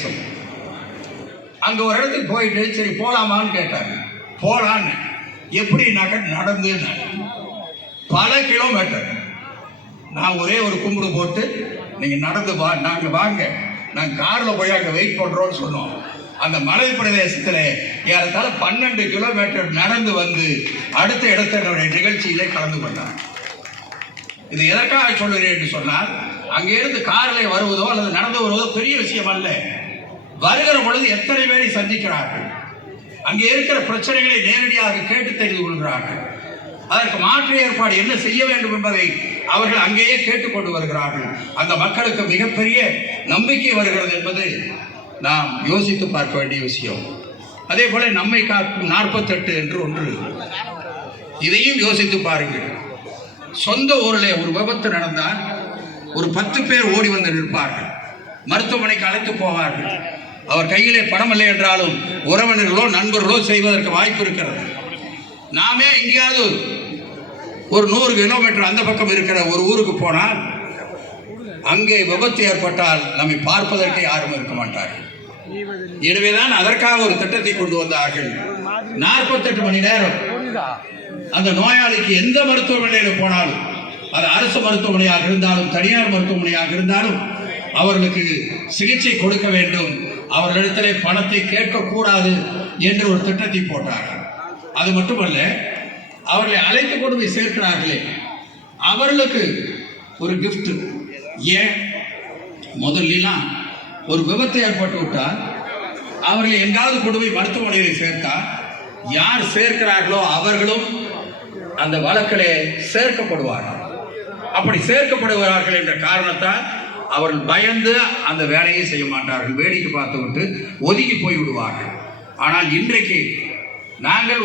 தேசம் அங்கே ஒரு இடத்துக்கு போயிட்டு சரி போகலாமான்னு கேட்டாங்க போகலான்னு எப்படி நடந்து பல கிலோமீட்டர் நான் ஒரே ஒரு கும்பிடு போட்டு நீங்கள் நடந்து வா நாங்கள் வாங்க. நாங்கள் காரில் போய் அங்கே வெயிட் பண்ணுறோன்னு சொன்னோம். அந்த மலை பிரதேசத்தில் ஏறத்தாழ பன்னெண்டு கிலோமீட்டர் நடந்து வந்து அடுத்த இடத்தினுடைய நிகழ்ச்சியிலே கலந்து கொண்டார். இது எதற்காக சொல்கிறேன் என்று சொன்னால் அங்கே இருந்து காரில் வருவதோ அல்லது நடந்து வருவதோ பெரிய விஷயம் அல்ல. வருகிற பொழுது எத்தனை பேரை சந்திக்கிறார்கள்? அங்கே இருக்கிற பிரச்சனைகளை நேரடியாக கேட்டு தெரிந்து கொள்கிறார்கள். அதற்கு மாற்று ஏற்பாடு என்ன செய்ய வேண்டும் என்பதை அவர்கள் அங்கேயே கேட்டுக்கொண்டு வருகிறார்கள். அந்த மக்களுக்கு மிகப்பெரிய நம்பிக்கை வருகிறது என்பது நாம் யோசித்து பார்க்க வேண்டிய விஷயம். அதே போல நம்மை காக்கும் நாற்பத்தெட்டு என்று ஒன்று. இதையும் யோசித்து பாருங்கள். சொந்த ஊரில் ஒரு விபத்து நடந்தால் ஒரு பத்து பேர் ஓடி வந்து நிற்பார்கள். மருத்துவமனைக்கு அழைத்து போவார்கள். அவர் கையிலே பணம் இல்லை என்றாலும் உறவினர்களோ நண்பர்களோ செய்வதற்கு வாய்ப்பு இருக்கிறது. நாமே எங்கேயாவது ஒரு நூறு கிலோமீட்டர் அந்த பக்கம் இருக்கிற ஒரு ஊருக்கு போனால் அங்கே விபத்து ஏற்பட்டால் நம்மை பார்ப்பதற்கு யாரும் இருக்க மாட்டார்கள். எனவேதான் அதற்காக ஒரு திட்டத்தை கொண்டு வந்தார்கள். நாற்பத்தெட்டு மணி நேரம். அந்த நோயாளிக்கு எந்த மருத்துவமனையில் போனாலும் அது அரசு மருத்துவமனையாக இருந்தாலும் தனியார் மருத்துவமனையாக இருந்தாலும் அவர்களுக்கு சிகிச்சை கொடுக்க வேண்டும். அவர்களிடத்திலே பணத்தை கேட்கக்கூடாது என்று ஒரு திட்டத்தை போட்டார்கள். அது மட்டுமல்ல அவர்களை அழைத்து கொண்டு போய் சேர்க்கிறார்களே. அவர்களுக்கு ஒரு கிஃப்ட் ஏன்? முதல்லாம் ஒரு விபத்து ஏற்பட்டு விட்டால் அவர்களை எங்காவது கொண்டு போய் மருத்துவமனையில் சேர்த்தால் யார் சேர்க்கிறார்களோ அவர்களும் அந்த வழக்கிலே சேர்க்கப்படுவார்கள். அப்படி சேர்க்கப்படுகிறார்கள் என்ற காரணத்தால் அவர்கள் பயந்து அந்த வேலையை செய்ய மாட்டார்கள். வேடிக்கை பார்த்து விட்டு ஒதுங்கி போய் விடுவார்கள் ஆனால் இன்றைக்கு நாங்கள்